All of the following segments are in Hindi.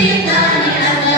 Sita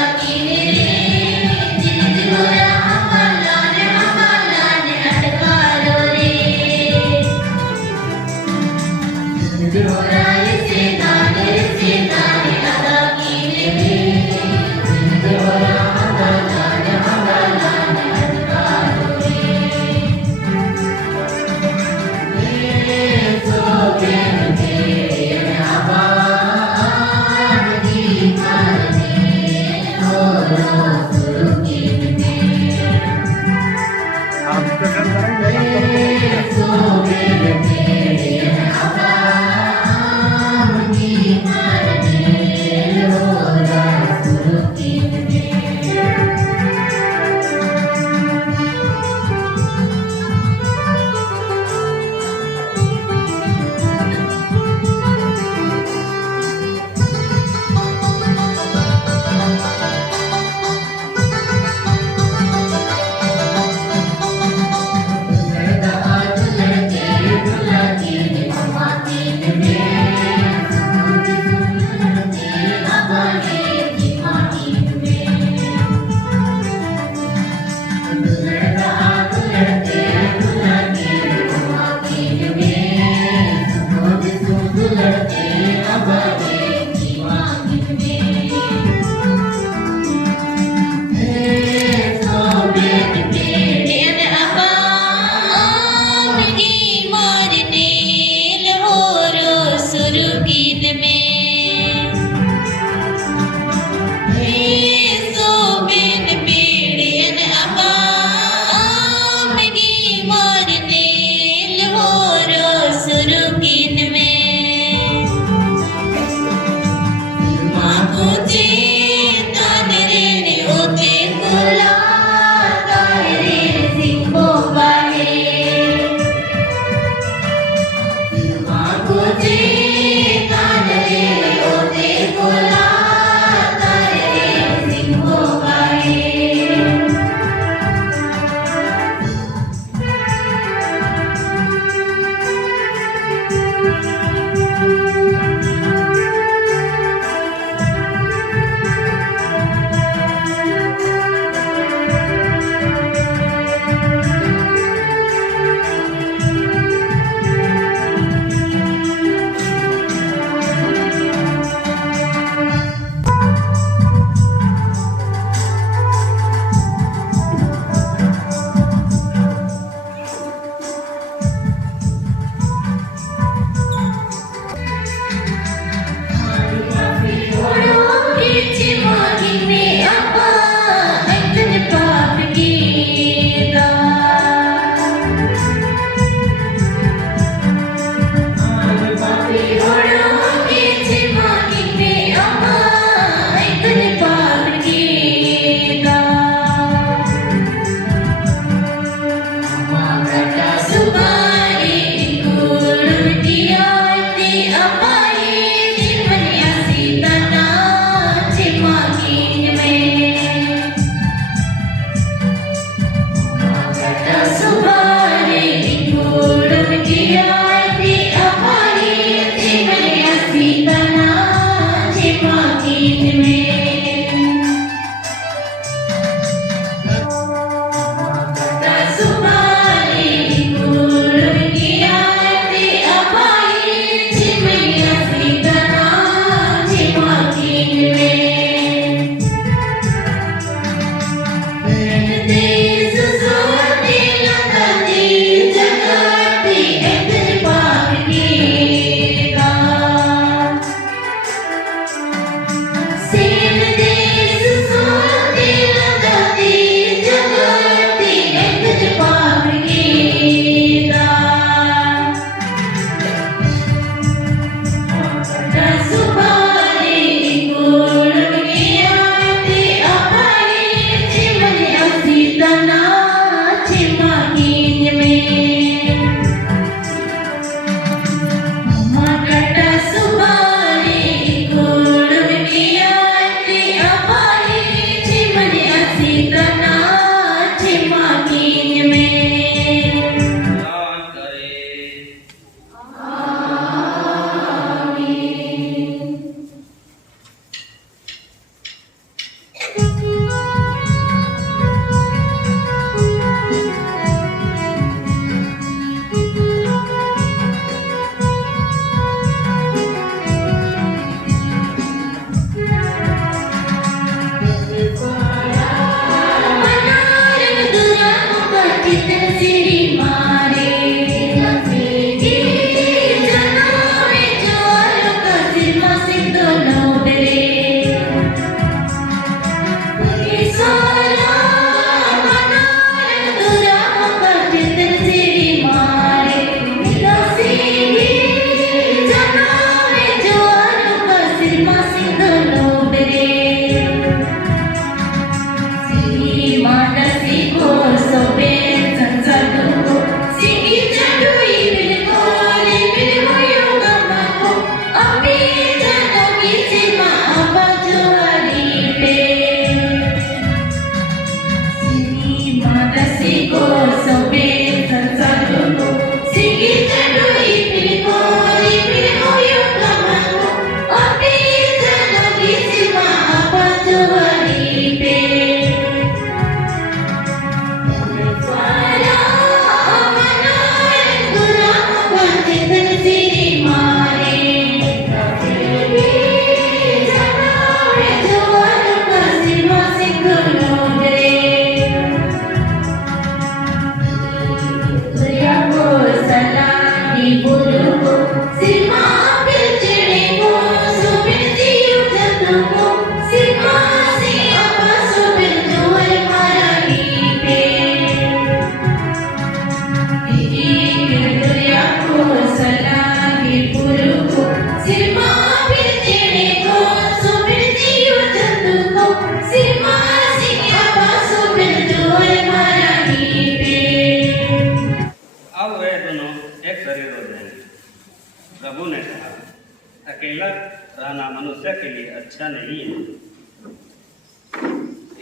रहना मनुष्य के लिए अच्छा नहीं है।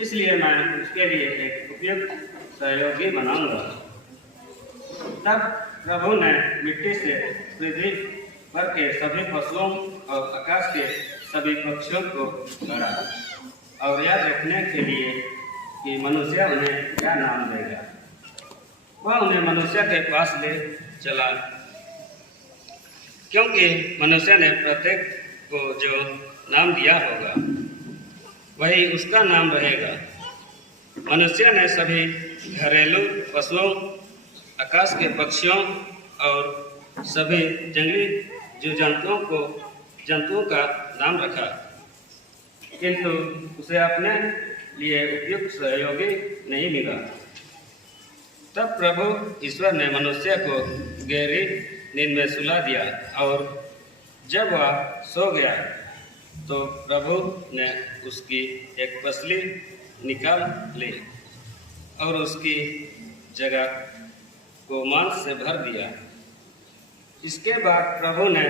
इसलिए मैं उसके लिए एक उपयुक्त सहयोगी बनाऊंगा। तब प्रभु ने मिट्टी से पृथ्वी पर के सभी फसलों और आकाश के सभी पक्षियों को गढ़ा, और यह देखने के लिए कि मनुष्य उन्हें क्या नाम देगा। वह उन्हें मनुष्य के पास ले चला, क्योंकि मनुष्य ने प्रत्येक को जो नाम दिया होगा वही उसका नाम रहेगा। मनुष्य ने सभी घरेलू पशुओं, आकाश के पक्षियों और सभी जंगली जीव जंतुओं का नाम रखा, किंतु उसे अपने लिए उपयुक्त सहयोगी नहीं मिला। तब प्रभु ईश्वर ने मनुष्य को गहरी नींद में सुला दिया, और जब वह सो गया तो प्रभु ने उसकी एक पसली निकाल ली और उसकी जगह को मांस से भर दिया। इसके बाद प्रभु ने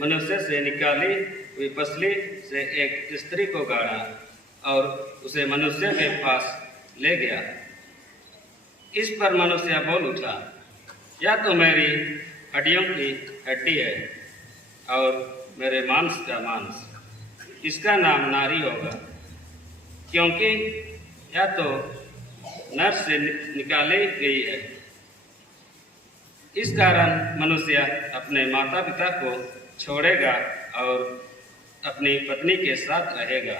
मनुष्य से निकाली हुई पसली से एक स्त्री को गाड़ा और उसे मनुष्य के पास ले गया। इस पर मनुष्य बोल उठा, यह तो मेरी हड्डियों की हड्डी है और मेरे मांस का मांस। इसका नाम नारी होगा, क्योंकि यह तो नर से निकाली गई है। इस कारण मनुष्य अपने माता पिता को छोड़ेगा और अपनी पत्नी के साथ रहेगा,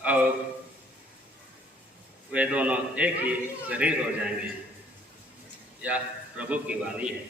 और वे दोनों एक ही शरीर हो जाएंगे। यह प्रभु की वाणी है।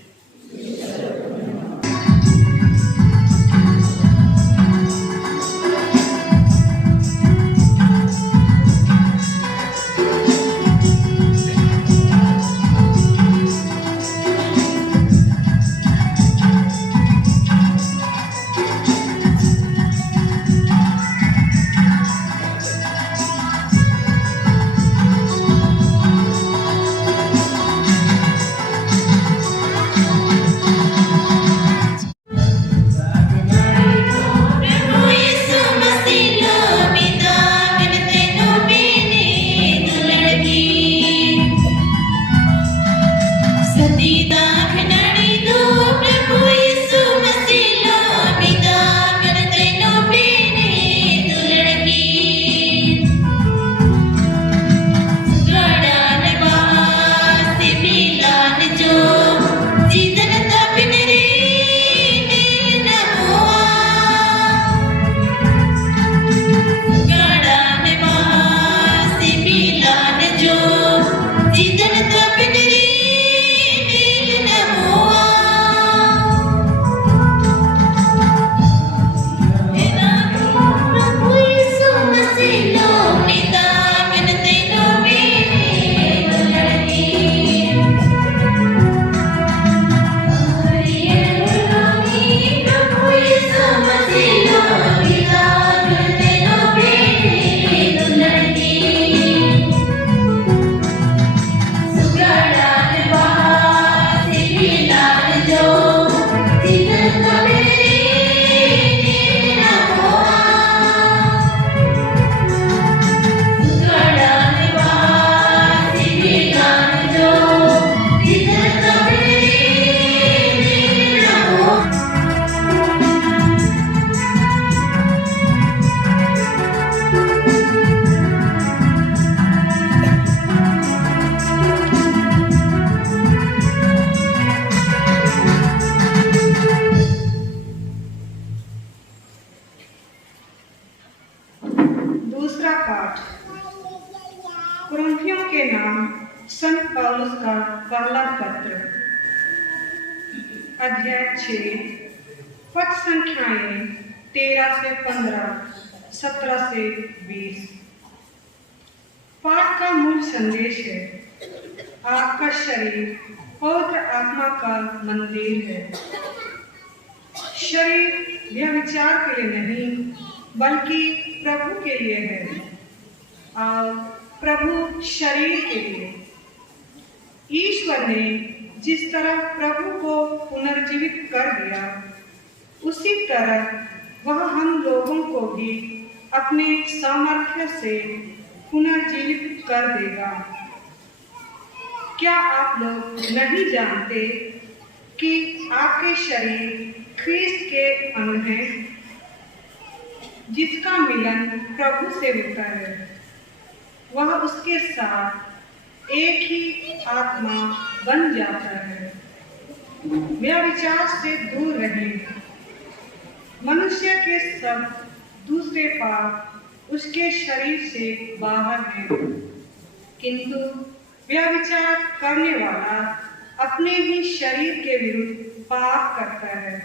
कुरिन्थियों के नाम संत पौलुस का पहला पत्र, अध्याय 6, पद संख्याएं 13 से 15, 17 से 20। पाठ का मूल संदेश है, आपका शरीर पवित्र आत्मा का मंदिर है। शरीर व्यभिचार के लिए नहीं बल्कि प्रभु के लिए है, और प्रभु शरीर के लिए। ईश्वर ने जिस तरह प्रभु को पुनर्जीवित कर दिया, उसी तरह वह हम लोगों को भी अपने सामर्थ्य से पुनर्जीवित कर देगा। क्या आप लोग नहीं जानते कि आपके शरीर ख्रीस्त के अंग हैं, जिसका मिलन प्रभु से होता है? वह उसके साथ एक ही आत्मा बन जाता है। व्यभिचार से दूर रहें। मनुष्य के सब दूसरे पाप उसके शरीर से बाहर हैं, किंतु व्यभिचार करने वाला अपने ही शरीर के विरुद्ध पाप करता है।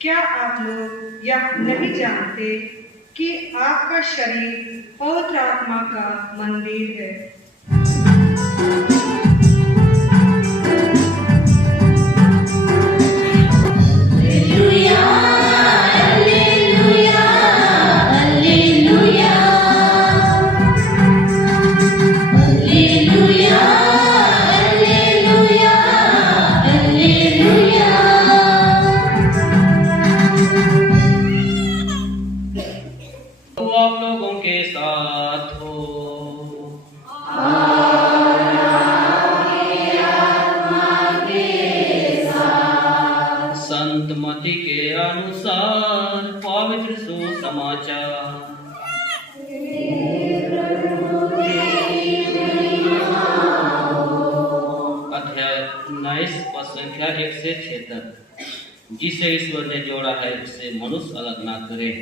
क्या आप लोग यह नहीं जानते कि आपका शरीर पवित्र आत्मा का मंदिर है? आप लोगों के साथ हो। संत मती के अनुसार पवित्र सुसमाचार। अध्याय 19 पद संख्या 1 से 6 तक। जिसे ईश्वर ने जोड़ा है उसे मनुष्य अलग ना करे।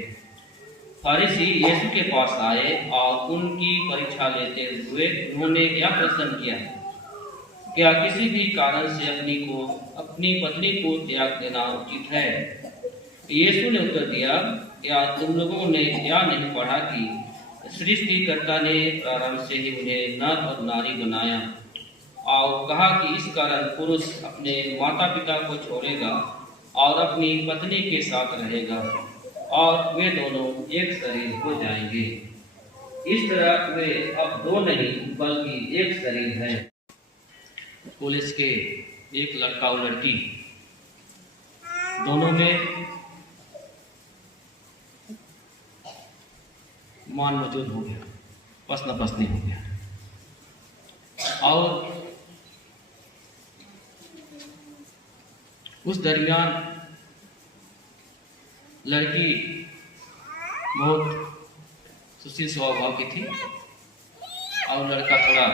फरीसी यीशु के पास आए और उनकी परीक्षा लेते हुए उन्होंने यह प्रश्न किया, क्या किसी भी कारण से अपनी पत्नी को त्याग देना उचित है? यीशु ने उत्तर दिया, क्या तुम लोगों ने यह नहीं पढ़ा कि सृष्टिकर्ता ने प्रारंभ से ही उन्हें नर और नारी बनाया और कहा कि इस कारण पुरुष अपने माता पिता को छोड़ेगा और अपनी पत्नी के साथ रहेगा और वे दोनों एक शरीर हो जाएंगे। इस तरह वे अब दो नहीं बल्कि एक शरीर है। कॉलेज के एक लड़का और लड़की दोनों में मान मौजूद हो गया, पसना पसनी हो गया और उस दरमियान लड़की बहुत सुशील स्वभाव की थी और लड़का थोड़ा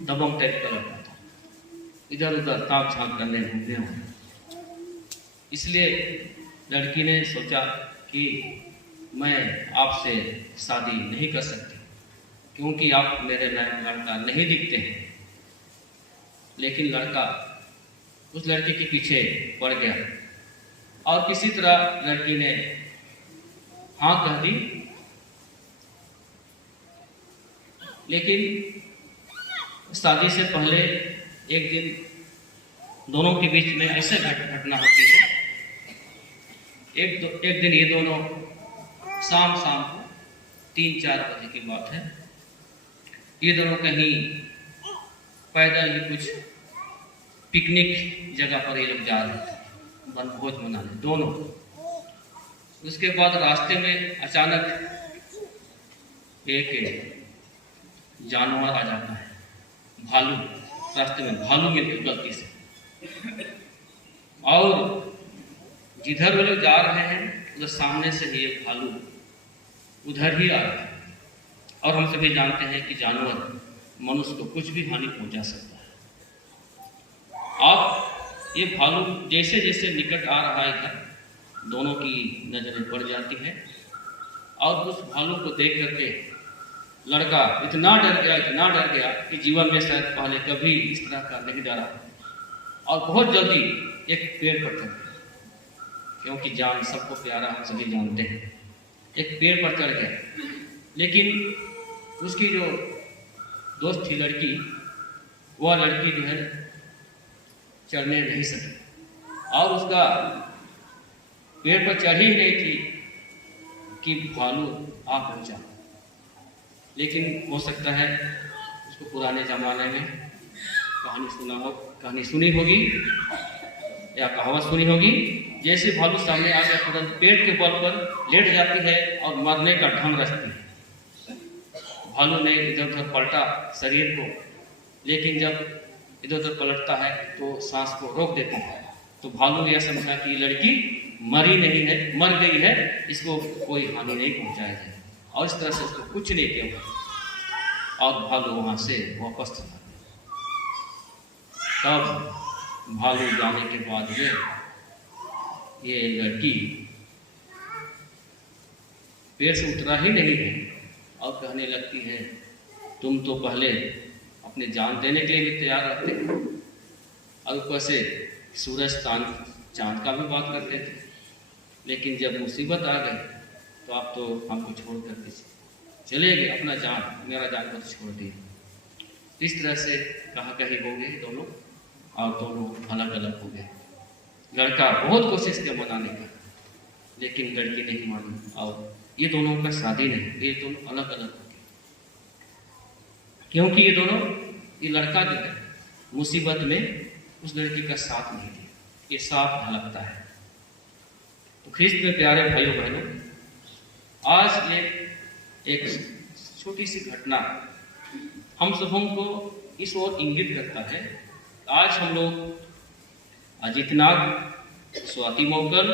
दबंग टाइप का लड़का था, इधर उधर ताक झांक करने घूमने हो। इसलिए लड़की ने सोचा कि मैं आपसे शादी नहीं कर सकती क्योंकि आप मेरे लड़का नहीं दिखते हैं। लेकिन लड़का उस लड़के के पीछे पड़ गया और किसी तरह लड़की ने हाँ कह दी। लेकिन शादी से पहले एक दिन दोनों के बीच में ऐसे घटना होती है। एक दिन ये दोनों शाम को 3-4 बजे की बात है, ये दोनों कहीं पैदल ही कुछ पिकनिक जगह पर ये लोग जा रहे थे वनभोज मनाने दोनों। उसके बाद रास्ते में अचानक एक जानवर आ जाता है, भालू। रास्ते में भालू मिल गई गलती से और जिधर वो लोग जा रहे हैं उधर सामने से ही एक भालू उधर ही आ रहा है। और हम सभी जानते हैं कि जानवर मनुष्य को कुछ भी हानि पहुंचा सकता है। अब ये भालू जैसे जैसे निकट आ रहा है इधर, दोनों की नजरें पड़ जाती है और उस भालू को देख करके लड़का इतना डर गया कि जीवन में शायद पहले कभी इस तरह का नहीं डरा और बहुत जल्दी एक पेड़ पर चढ़ गया, क्योंकि जान सबको प्यारा हम सभी जानते हैं। एक पेड़ पर चढ़ गया, लेकिन उसकी जो दोस्त थी लड़की, वह लड़की जो है चढ़ने नहीं सकी और उसका पेड़ पर चढ़ ही नहीं थी कि भालू आ पहुंचा। लेकिन हो सकता है उसको पुराने जमाने में कहानी सुनी होगी या कहावत सुनी होगी जैसे भालू सामने आ गया तुरंत पेट के बल पर लेट जाती है और मरने का ढंग रचती है। भालू ने इधर उधर पलटा शरीर को, लेकिन जब इधर उधर पलटता है तो सांस को रोक देती है। तो भालू ने यह समझा कि लड़की मरी नहीं है, मर गई है, इसको कोई हानि नहीं पहुंचाया जाए, और इस तरह से उसको कुछ नहीं किया और भालू वहां से वापस चला। तब भालू जाने के बाद ये लड़की पेड़ से उतरा ही नहीं है और कहने लगती है, तुम तो पहले अपने जान देने के लिए भी तैयार रहते और ऊपर से सूरज चांद का भी बात करते थे, लेकिन जब मुसीबत आ गई तो आप तो हमको छोड़ करके चले गए, अपना जान, मेरा जान को तो छोड़ दिए। तो इस तरह से कहा कहीं हो गए दोनों, और दोनों अलग अलग हो गए। लड़का बहुत कोशिश किया मनाने का, लेकिन लड़की नहीं मानी, और ये दोनों का शादी नहीं, ये दोनों अलग अलग हो गए। क्योंकि ये लड़का जो है मुसीबत में उस लड़की का साथ नहीं दिया, ये साफ झलकता है। तो ख्रिस्त में प्यारे भाइयों बहनों, आज एक छोटी सी घटना हम सबों को इस ओर इंगित करता है। आज हम लोग अजित नाग, स्वाति मोगल,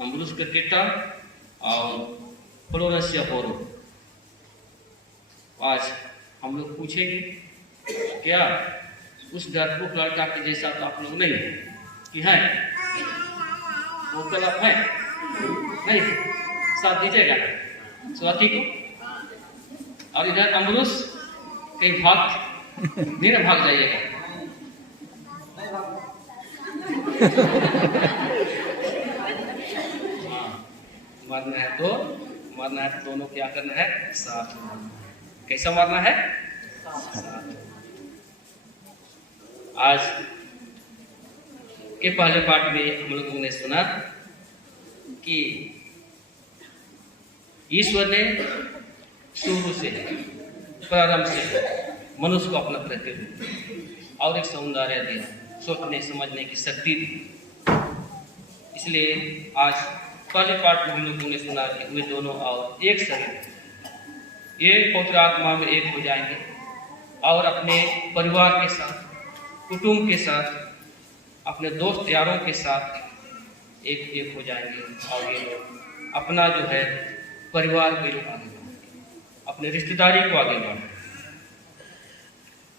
अमरुष ककेटा और फ्लोरेंसिया होरो, आज हम लोग पूछेंगे क्या उस डरपोक लड़का के जैसा तो आप लोग नहीं है कि है? वो कल आप है नहीं, साथ दीजिएगा स्वाति को। और इधर अमरुष कहीं नहीं ना भाग जाइएगा। हाँ, मरना है तो दोनों क्या करना है? साथ मारना है। कैसा मारना है? साथ। आज के पहले पाठ में हम लोगों ने सुना कि ईश्वर ने शुरू से, प्रारंभ से मनुष्य को अपना प्रतिरूप और एक सौंदर्य दिया, सोचने समझने की शक्ति दी। इसलिए आज पहले पाठ में हम लोगों ने सुना कि वे दोनों और एक शरीर, ये पवित्र आत्मा में एक हो जाएंगे और अपने परिवार के साथ, कुटुंब के साथ, अपने दोस्त यारों के साथ एक हो जाएंगे और ये लोग अपना जो है परिवार को लोग आगे बढ़ाएंगे, अपने रिश्तेदारी को आगे बढ़ाएंगे।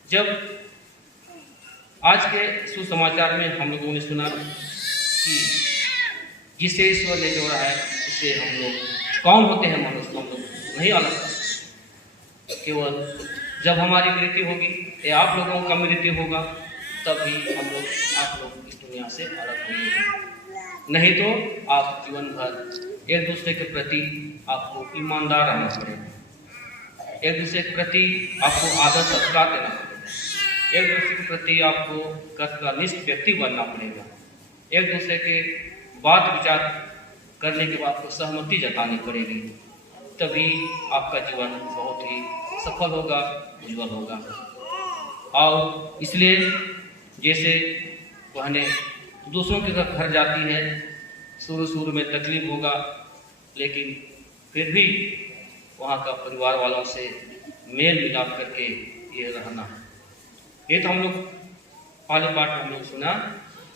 जब आज के सुसमाचार में हम लोगों ने सुना कि जिसे ईश्वर ने जोड़ा है उसे हम लोग कौन होते हैं मनुष्य, हम लोग नहीं अलग, केवल जब हमारी मृत्यु होगी या आप लोगों का मृत्यु होगा तभी हम लोग, आप लोग इस दुनिया से अलग होंगे। नहीं तो आप जीवन भर एक दूसरे के प्रति आपको ईमानदार रहना पड़ेगा, एक दूसरे के प्रति आपको आदर सत्कार देना पड़ेगा, एक दूसरे के प्रति आपको कर्तव्यनिष्ठ व्यक्ति बनना पड़ेगा, एक दूसरे के बात विचार करने के बाद आपको सहमति जतानी पड़ेगी, तभी आपका जीवन बहुत ही सफल होगा, उज्जवल होगा। और इसलिए जैसे बहनें दूसरों के घर जाती है, शुरू में तकलीफ होगा, लेकिन फिर भी वहाँ का परिवार वालों से मेल मिलाप करके ये रहना। ये तो हम लोग पहले पाठ में हम लोग सुना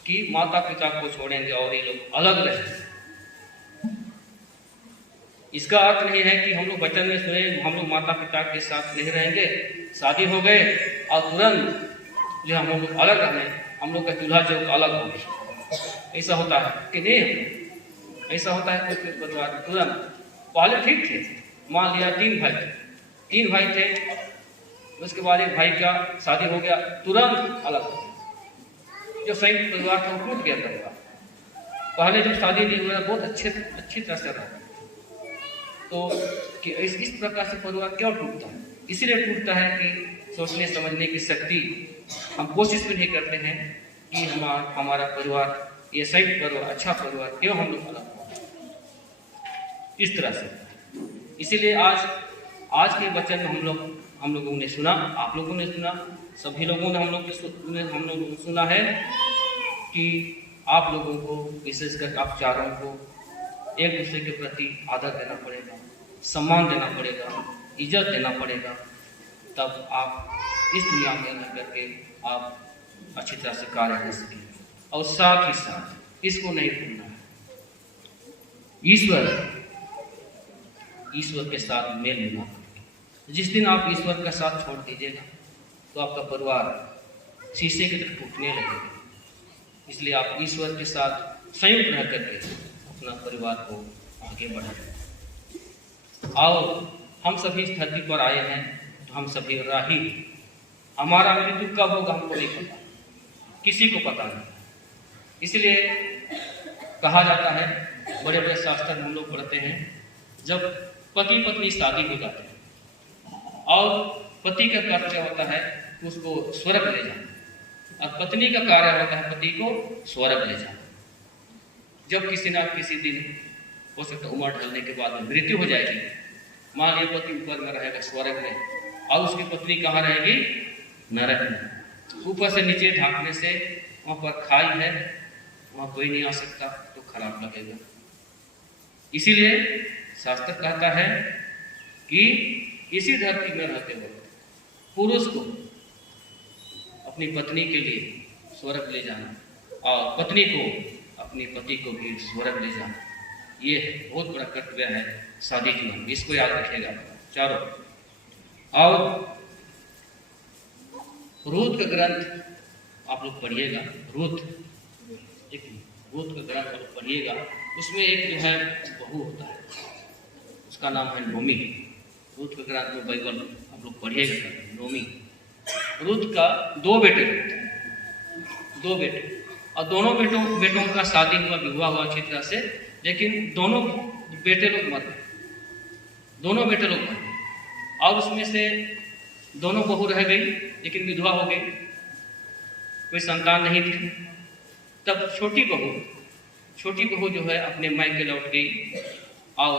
कि माता पिता को छोड़ेंगे और ये लोग अलग रहेंगे। इसका अर्थ नहीं है कि हम लोग वचन में सुने हम लोग माता पिता के साथ नहीं रहेंगे, शादी हो गए और तुरंत जो हम लोग अलग रहे, हम लोग का चूल्हा चौक अलग हो गए। ऐसा होता है कि नहीं? ऐसा होता है कोई परिवार तुरंत। पहले ठीक थे, मान लिया तीन भाई थे, उसके बाद एक भाई का शादी हो गया, तुरंत अलग। जो संयुक्त परिवार था वो टूट गया परिवार। पहले जब शादी नहीं हुआ बहुत अच्छी तरह से रहा। तो कि इस प्रकार से परिवार क्यों टूटता है? इसीलिए टूटता है कि सोचने समझने की शक्ति, हम कोशिश भी नहीं करते हैं कि हमारा परिवार, ये संयुक्त परिवार, अच्छा परिवार, क्यों हम लोग अलग हो इस तरह से। इसीलिए आज के वचन में हम लोगों ने सुना, आप लोगों ने सुना, सभी लोगों ने हम लोगों ने सुना है कि आप लोगों को, विशेषकर आप चारों को एक दूसरे के प्रति आदर देना पड़ेगा, सम्मान देना पड़ेगा, इज्जत देना पड़ेगा, तब आप इस दुनिया में रह करके आप अच्छी तरह से कार्य कर सकेंगे। और साथ ही साथ इसको नहीं भूलना है, ईश्वर के साथ मेल मिलाप। जिस दिन आप ईश्वर का साथ छोड़ दीजिएगा तो आपका परिवार शीशे की तरह टूटने लगेगा। इसलिए आप ईश्वर के साथ संयुक्त रह करके अपना परिवार को आगे बढ़ाएं। और हम सभी इस धरती पर आए हैं तो हम सभी राही, हमारा मृत्यु कब होगा हमको नहीं पता, किसी को पता नहीं। इसलिए कहा जाता है, बड़े बड़े शास्त्र हम लोग पढ़ते हैं, जब पति पत्नी शादी हो जाते हैं और पति का कर्तव्य होता है उसको स्वर्ग ले जाना और पत्नी का कार्य होता है पति को स्वर्ग ले जाना। जब किसी ना किसी दिन हो सकता उम्र ढलने के बाद में मृत्यु हो जाएगी, मान लीजिए पति ऊपर में रहेगा स्वर्ग में और उसकी पत्नी कहाँ रहेगी? नरक में। ऊपर से नीचे ढांकने से वहाँ पर खाई है, वहाँ कोई नहीं आ सकता तो खराब लगेगा। इसीलिए शास्त्र कहता है कि इसी धरती में रहते हुए पुरुष को अपनी पत्नी के लिए स्वर्ग ले जाना और पत्नी को अपने पति को भी स्वर्ग ले जाना, ये बहुत बड़ा कर्तव्य है शादी जीवन में। इसको याद रखिएगा चारों। और रूत का ग्रंथ आप लोग पढ़िएगा, रूत का ग्रंथ आप लोग पढ़िएगा। उसमें एक जो है बहू होता है, उसका नाम है नोमी। रूत के ग्रंथ में बाइबल आप लोग पढ़िएगा, नोमी। रूत का 2 बेटे होते हैं, 2 बेटे, और दोनों बेटों का शादी हुआ, विवाह हुआ अच्छी तरह से, लेकिन दोनों बेटे लोग मर गए। और उसमें से दोनों बहू रह गई लेकिन विधवा हो गई, कोई संतान नहीं थी। तब छोटी बहू जो है अपने मायके लौट गई और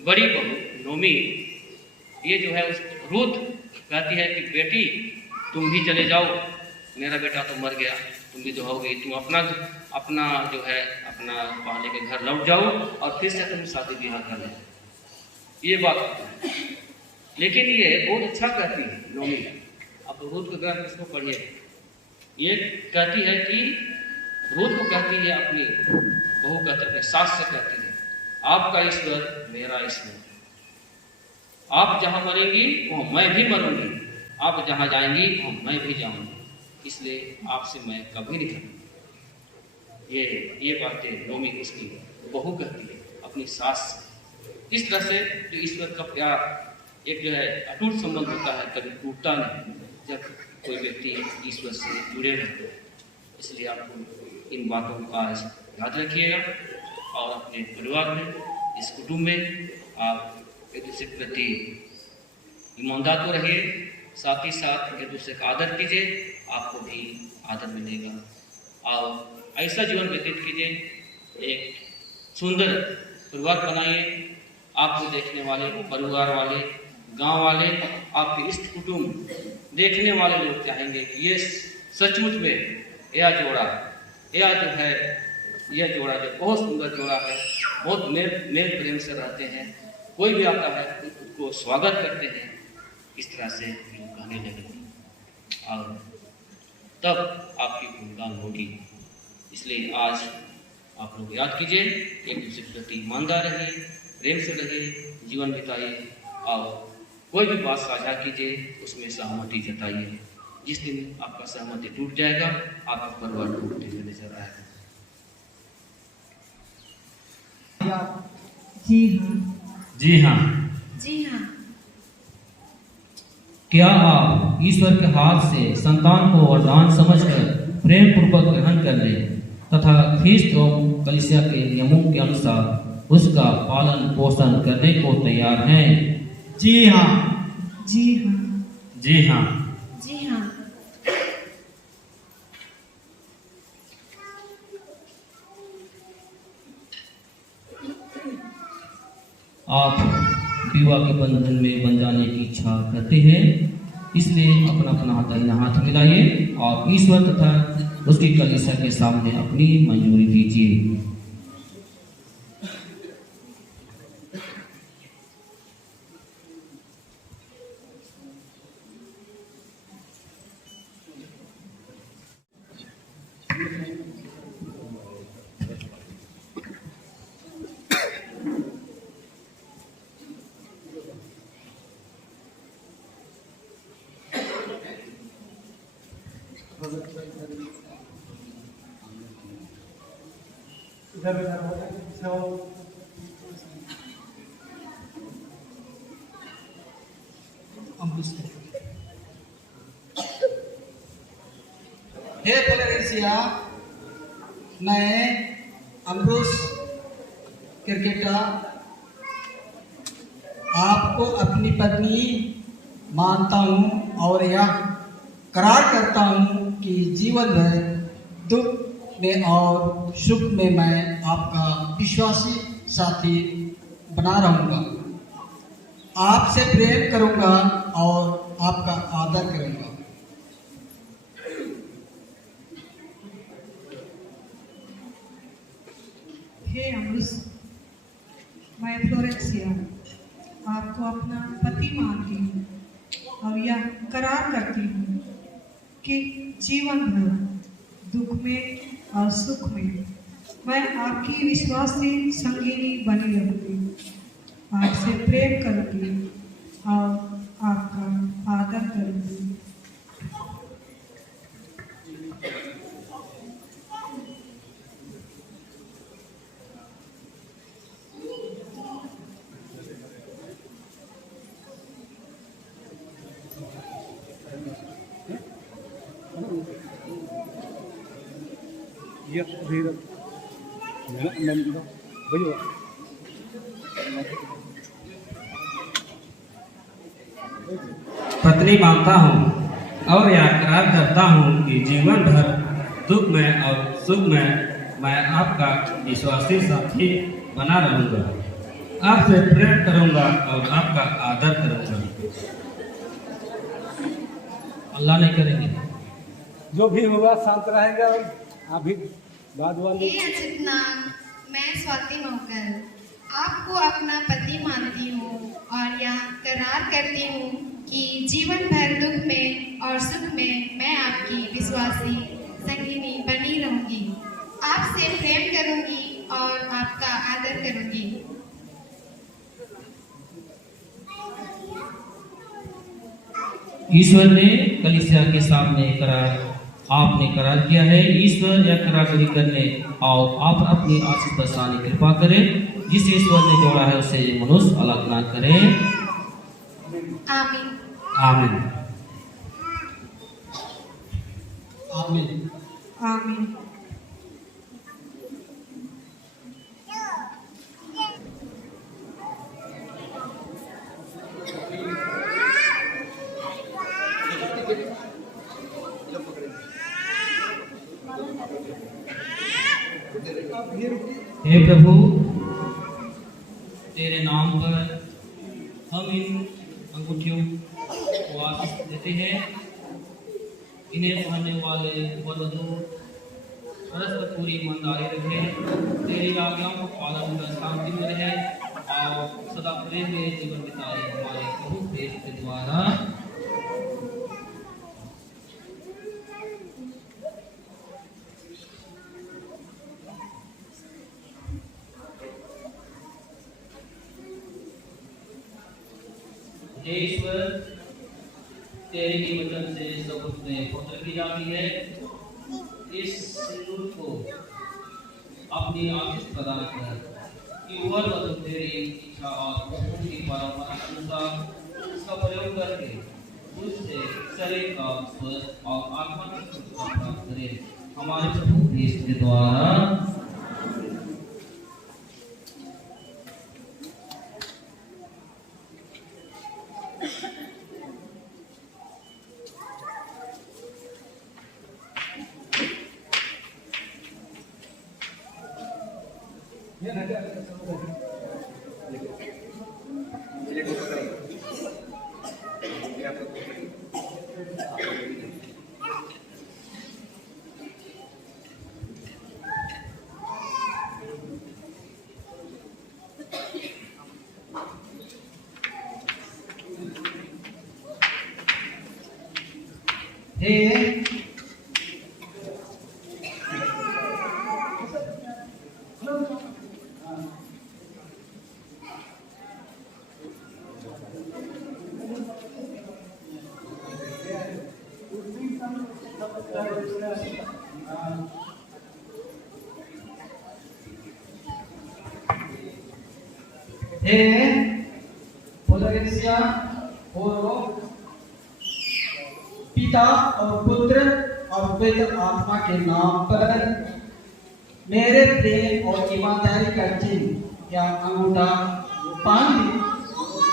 बड़ी बहू नोमी ये जो है उस रूत कहती है कि बेटी तुम भी चले जाओ, मेरा बेटा तो मर गया, तुम भी तो हो गई, तुम अपना जो है अपना पहले के घर लौट जाओ और फिर से तुम शादी ब्याह कर लो। ये बात होता है। लेकिन ये बहुत अच्छा कहती है नोमी। अब रूत के ग्रंथ इसको पढ़िए। ये कहती है कि रूत को कहती है अपनी बहू कहते अपने सास से कहती है, आपका ईश्वर मेरा ईश्वर, आप जहाँ मरेंगी वहाँ मैं भी मरूंगी, आप जहाँ जाएंगी वहाँ मैं भी जाऊंगी, इसलिए आपसे मैं कभी नहीं करूँगी। ये बातें नोमी उसकी बहू कहती है अपनी सास से। इस तरह से जो ईश्वर का प्यार एक जो है अटूट संबंध होता है, कभी टूटता नहीं जब कोई व्यक्ति ईश्वर से जुड़े रहते हैं। इसलिए आपको इन बातों को आज याद रखिएगा और अपने परिवार में, इस कुटुंब में आप एक दूसरे के प्रति ईमानदार तो रहिए, साथ ही साथ एक दूसरे का आदर कीजिए, आपको भी आदर मिलेगा। और ऐसा जीवन व्यतीत कीजिए, एक सुंदर परिवार बनाइए। आपको देखने वाले, परिवार वाले, गांव वाले, आपके इष्ट कुटुंब देखने वाले लोग चाहेंगे कि ये सचमुच में यह जोड़ा जो बहुत सुंदर जोड़ा है, बहुत मेल प्रेम से रहते हैं, कोई भी आता है उसको स्वागत करते हैं, इस तरह से लोग कहने लगे और तब आपकी गुणगान होगी। इसलिए आज आप लोग याद कीजिए, एक दूसरे के प्रति ईमानदार रहिए, प्रेम से रहिए, जीवन बिताइए और कोई भी बात साझा कीजिए, उसमें सहमति जताइए। जिस दिन आपका सहमति टूट जाएगा, आपका परिवार टूटते हुए नजर आएगा। जी हाँ। क्या आप ईश्वर के हाथ से संतान को वरदान समझकर प्रेम पूर्वक ग्रहण कर लें तथा ख्रीस्त और कलीसिया के नियमों के अनुसार उसका पालन पोषण करने को तैयार हैं? जी हाँ। आप विवाह के बंधन में बन जाने की इच्छा करते हैं, इसलिए अपना हाथ मिलाइए और ईश्वर तथा उसकी कलीसिया के सामने अपनी मंजूरी दीजिए। हे फ्लोरेंसिया, मैं अम्ब्रोस क्रिकेटर आपको अपनी पत्नी मानता हूँ और यह करार करता हूँ कि जीवन भर दुख में और सुख में मैं आपका विश्वासी साथी बना रहूँगा। आपसे प्रेम करूँगा और आपका आदर करूँगा। हे अम्ब्रोस, मैं फ्लोरेंसिया आपको अपना पति मानती हूँ और यह करार करती हूँ कि जीवन भर दुख में और सुख में मैं आपकी विश्वासी संगिनी बनी रहूँगी, आपसे प्रेम करूँगी और आपका आदर करूँगी। पत्नी मानता हूँ और यह करार करता हूँ कि जीवन भर दुख में और सुख में मैं आपका विश्वासी साथी बना रहूँगा, आपसे प्रेम करूँगा और आपका आदर करूँगा। अल्लाह नहीं करेंगे। जो भी होगा शांत रहेगा। अभी बाद वाले हे अच्युतनाथ, मैं स्वाति होकर आपको अपना पति मानती हूँ और यह करार करती हूँ कि जीवन भर दुख में और सुख में मैं आपकी विश्वासी संगिनी बनी रहूंगी, आपसे प्रेम करूंगी और आपका आदर करूंगी। ईश्वर ने कलीसिया के सामने करार आपने करार किया है। ईश्वर यह करारदारी करने और आप अपनी आशीष बरसाने कृपा करें। जिस ईश्वर ने जोड़ा है उसे मनुष्य अलग ना करे। आमीन। आमीन। आमीन। आमीन। हे प्रभु, तेरे नाम पर हम इन अंगूठियों को आशीष देते हैं। इन्हें पहनने वाले वधू परस्पर पूरी ईमानदारी रखें, तेरी आज्ञाओं को पालन कर शांति में रहे और सदा प्रेम में जीवन बिताए हमारे प्रभु देश के द्वारा। हे ईश्वर, तेरे की वचन से सब कुछ में पवित्र की जाती है। इस सिंदूर को अपनी आशीष प्रदान कर कि वह वधु तेरी इच्छा और प्रभु की परंपरा के अनुसार इसका प्रयोग करके उससे शरीर का स्वस्थ और आत्मा की सुरक्षा प्राप्त करे हमारे प्रभु क्रिस्त के द्वारा। हे पुलगेसिया और पिता और पुत्र और पवित्र आत्मा के नाम पर मेरे प्रेम और ईमानदारी का चिन्ह या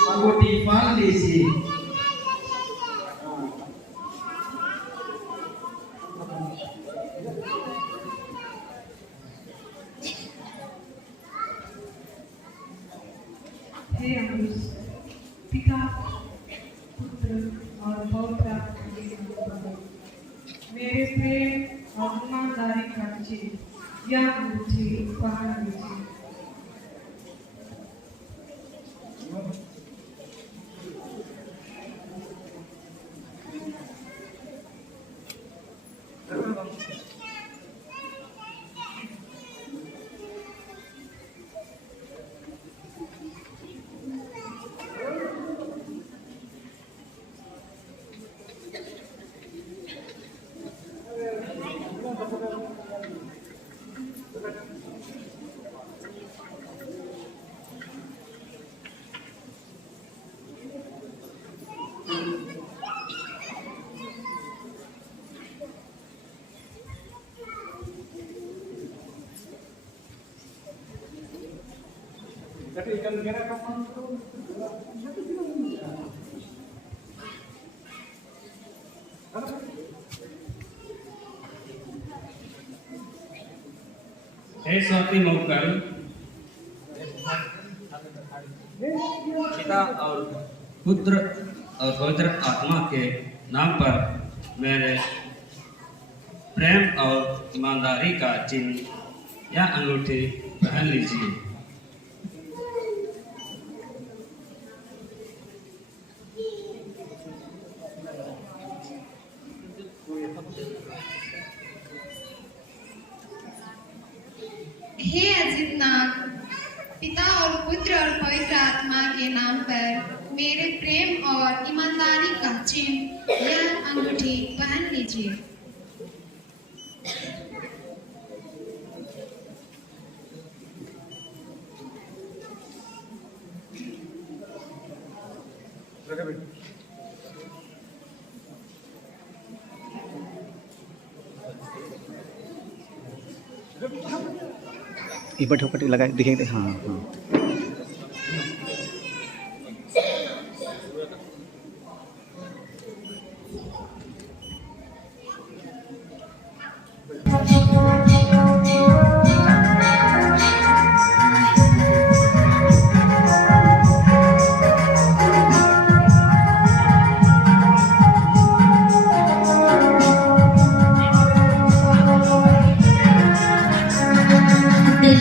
अंगूठी बांध लीजिए। हे अमृत पिता पुत्र और पवित्र आत्मा के नाम पर मेरे प्रेम और ईमानदारी का चिन्ह या अंगूठी पहन लीजिए। हे स्वाति मौकल, पिता और पुत्र और पवित्र आत्मा के नाम पर मेरे प्रेम और ईमानदारी का चिन्ह या अंगूठी पहन लीजिए। हे अजितनाथ, पिता और पुत्र और पवित्र आत्मा के नाम पर मेरे प्रेम और ईमानदारी का चिन्ह यह अंगूठी पहन लीजिए। इपट उपट लगा दिखेंगे। हाँ हाँ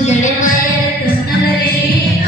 जड़े मायर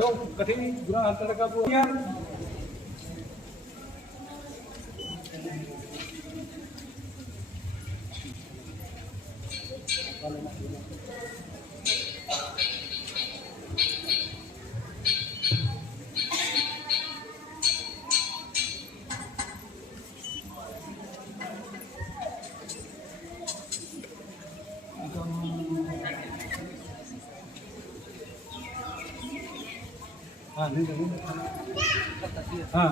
तो कठिन बुरा अंतर का बुआ हाँ नहीं हाँ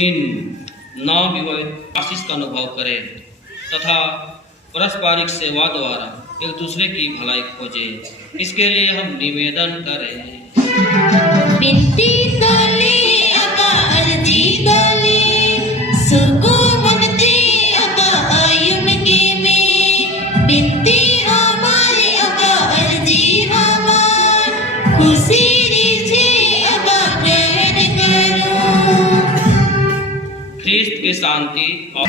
इन नवविवाहित आशीष का अनुभव करें तथा पारस्परिक सेवा द्वारा एक दूसरे की भलाई खोजें। इसके लिए हम निवेदन करें। बिनती डाले अबा अर्जी डाले सुको मनते अबा आयुन के में बिनती हमारे अबा अर्जी हमार खुशी रिझे अबा ग्रहण करो। ख्रिस्त की शांति और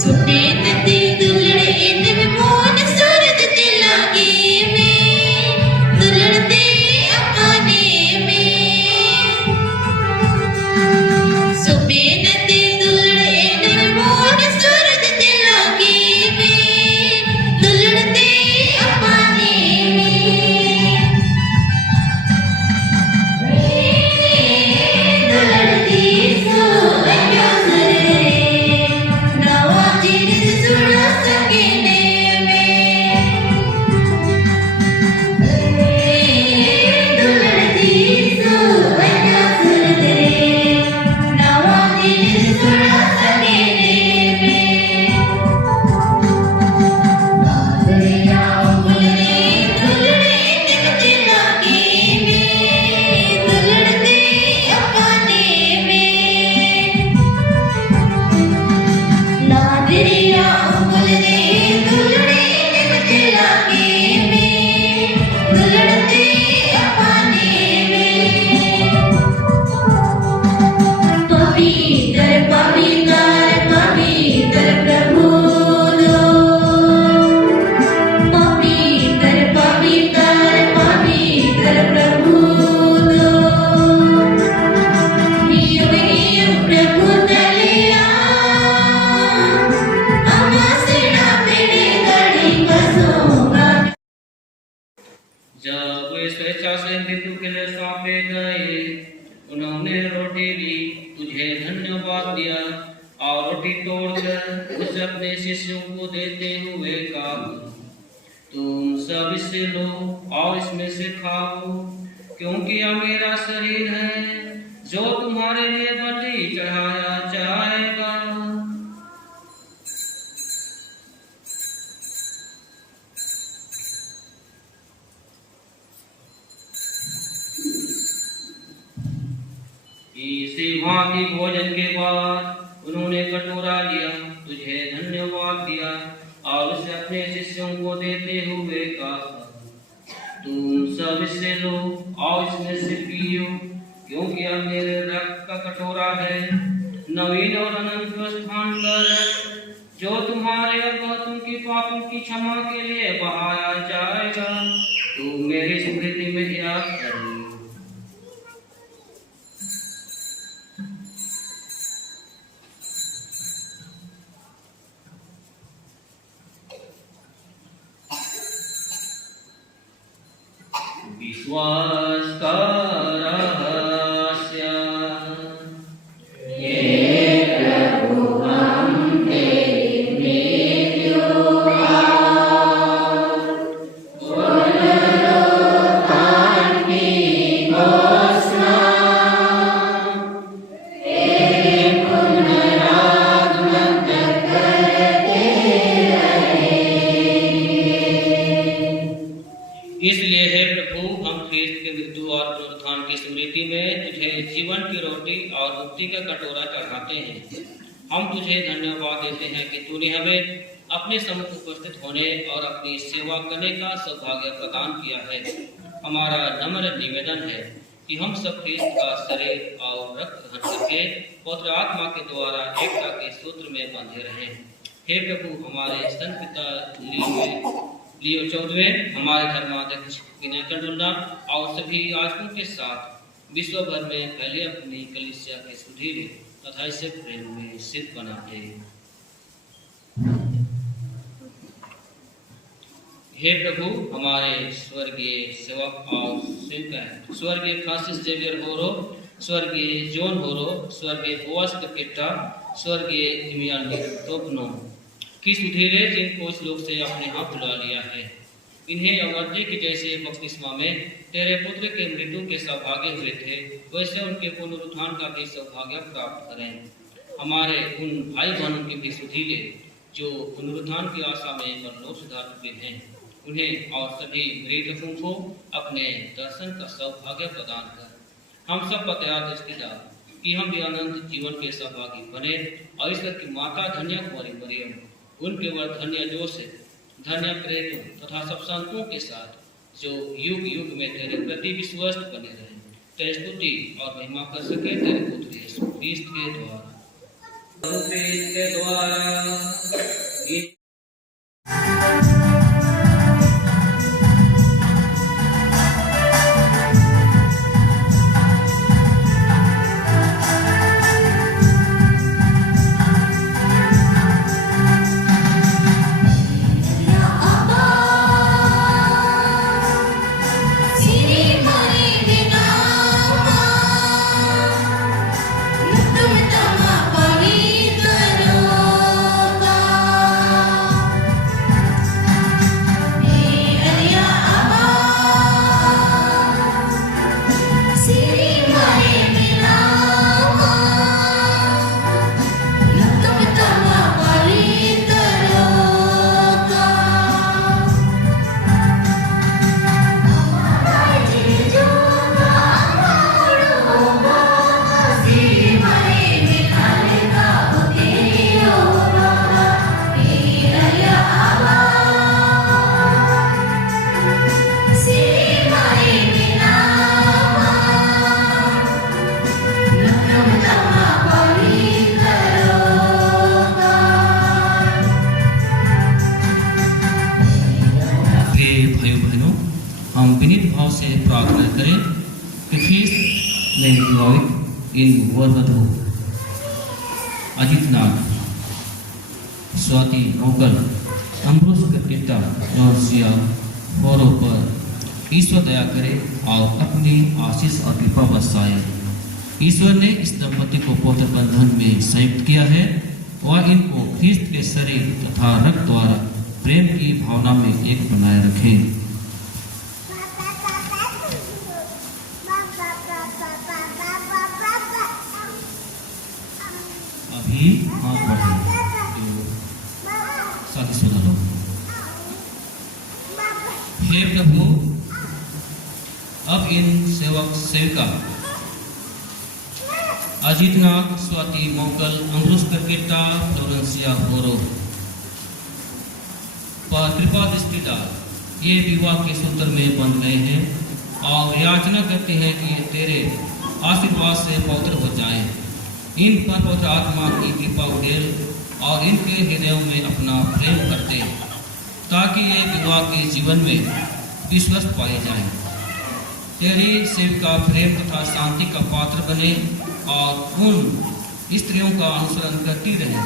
सुबेन ते दुलड़ इन मोन सुरत दिला स्वेच्छा से मृत्यु के लिए सौंपे गए। उन्होंने रोटी ली, तुझे धन्यवाद दिया और रोटी तोड़कर उसे अपने शिष्यों को देते हुए कहा, तुम सब इससे लो और इसमें से खाओ, क्योंकि यह मेरा शरीर है जो तुम्हारे लिए बलि चढ़ाया जाएगा। इसी भांति भोजन के बाद उन्होंने कटोरा लिया, तुझे धन्यवाद दिया और उसे अपने शिष्यों को देते हुए कहा, तुम सब इससे लो और इसमें से पियो, क्योंकि यह मेरे रक्त का कटोरा है, नवीन और अनंत स्थान का रक्त, जो तुम्हारे और बहुतों की पापों की क्षमा के लिए बहाया जाएगा। तुम मेरी स्मृति में याद करो। विश्वास का रहस्य। हे प्रभु, हम तेरी मृत्यु और पुनरुत्थान की घोषणा तेरे पुनरागमन तक करते रहेंगे। इसलिए हे प्रभु, हम ख्रीस्त के मृत्यु और पुनरुत्थान की स्मृति में तुझे जीवन की रोटी और मुक्ति का कटोरा चढ़ाते हैं। हम तुझे धन्यवाद देते हैं कि तूने हमें अपने सम्मुख उपस्थित होने और अपनी सेवा करने का सौभाग्य प्रदान किया है। हमारा नम्र निवेदन है कि हम सब ख्रीस्त का शरीर और रक्त ग्रहण करके पवित्र आत्मा के द्वारा एकता के सूत्र में बंधे रहें। हे प्रभु, हमारे संत पिता लियो 14वें, हमारे धर्माध्यक्ष विनय कंडुल्ला और सभी याजकों के साथ विश्व भर में पहले अपनी कलीसिया के सुधीरे तथा इसे प्रेम में सिद्ध बनाते। हे प्रभु, हमारे स्वर्गीय सेवक और सेवक स्वर्गीय फ्रांसिस जेवियर होरो, स्वर्गीय जॉन होरो, स्वर्गीय बोआस पेटा, स्वर्गीय इमियान तोपनो की सुधीरे जिनको इस लोक से अपने यहाँ बुला लिया है, इन्हें अवधि के जैसे बपतिस्मा में तेरे पुत्र के मृत्यु के सौभाग्य हुए थे, वैसे उनके पुनरुत्थान का भी सौभाग्य प्राप्त करें। हमारे उन भाई बहनों के भी सुधीरे जो पुनरुत्थान की आशा में परलोक सुधार हुए हैं, उन्हें और सभी मृतकों को अपने दर्शन का सौभाग्य प्रदान कर हम सब पतया दृष्टिदार कि हम भी अनंत जीवन के सहभागी बने और ईश्वर की माता धन्य कुमारी मरियम, उनके वर धन्य जोसेफ, धन्य प्रेतों तथा सब संतों के साथ जो युग युग में तेरे प्रति विश्वस्त बने रहे, तेरे स्तुति और महिमा कर सके तेरे पुत्र यीशु ख्रीस्त के द्वारा। इन वरवधु अजितनाथ, स्वाति मोगल, अम्ब्रोस कटिटा, जॉर्जिया, होरो पर ईश्वर दया करे और अपनी आशीष और कृपा बरसाए। ईश्वर ने इस दंपति को पवित्र बंधन में संयुक्त किया है और इनको ख्रिस्त के शरीर तथा रक्त द्वारा प्रेम की भावना में एक बनाए रखें। अभी हाथ बढ़े जो शादीशुदा लोग। हे प्रभु, अब इन सेवक सेविका अजीतनाथ, स्वाति मोकल, अंग्रुस करकेटा, फ्लोरेंसिया होरो पर कृपा दृष्टि डाल। ये विवाह के सूत्र में बंध गए हैं और याचना करते हैं कि ये तेरे आशीर्वाद से पवित्र हो जाएं। इन पर पवित्र आत्मा की कृपा उड़ेल और इनके हृदयों में अपना प्रेम करते, ताकि ये विवाह के जीवन में विश्वस्त पाए जाएं। तेरी सेविका प्रेम तथा शांति का पात्र बने और उन स्त्रियों का अनुसरण करती रहे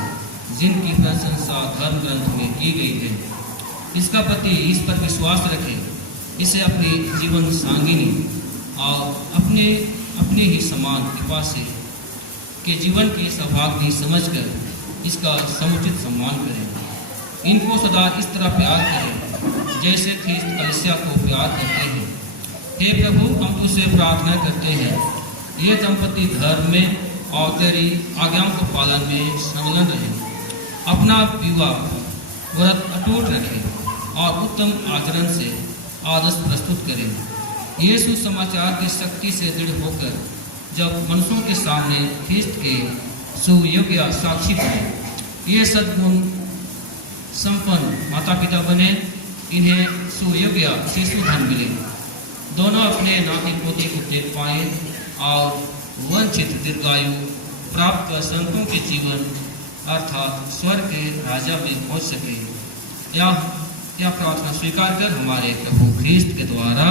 जिनकी प्रशंसा धर्म ग्रंथ में की गई है। इसका पति इस पर विश्वास रखे, इसे अपनी जीवन सांगिनी और अपने ही समान कृपा से के जीवन की सौभाग्य समझकर इसका समुचित सम्मान करें। इनको सदा इस तरह प्यार करें जैसे ख्रिस्त कलीसिया को प्यार करते हैं। हे प्रभु, हम तुझसे प्रार्थना करते हैं, ये दंपति धर्म में और तेरी आज्ञाओं को पालन में संलग्न रहे, अपना विवाह व्रत अटूट रखें और उत्तम आचरण से आदर्श प्रस्तुत करें। ये सुसमाचार की शक्ति से दृढ़ होकर जब मनुष्यों के सामने ख्रिस्त के सुयोग्य साक्षी बने, ये सद्गुण संपन्न माता पिता बने, इन्हें सुयोग्य शिशु धन मिले, दोनों अपने नाती पोती को देख पाए और वंचित दीर्घायु प्राप्त कर संतों के जीवन अर्थात स्वर्ग के राजा में पहुंच सके। यह प्रार्थना स्वीकार कर हमारे प्रभु ख्रिस्त के द्वारा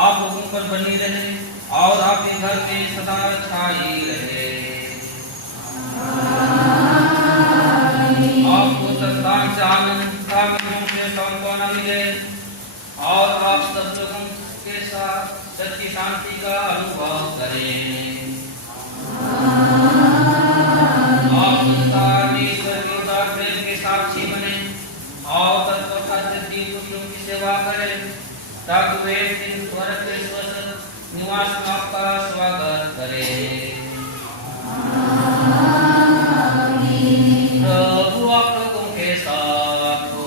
आप लोगों पर बनी रहे और आपके घर में सदा छाई रहे। आपको संतान से आनंद से सांत्वना मिले और आप सब लोगों के साथ सच्ची शांति का अनुभव करें। आप ईश्वर के उदार प्रेम के साक्षी बने और तत्वता से दीन पुत्रों की सेवा करें ताकि वे दिन स्वर्ग के स्वस्थ निवास में आपका स्वागत करें। प्रभु आप लोगों के साथ हो।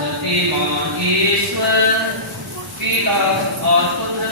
शक्तिमान ईश्वर पिता और पुत्र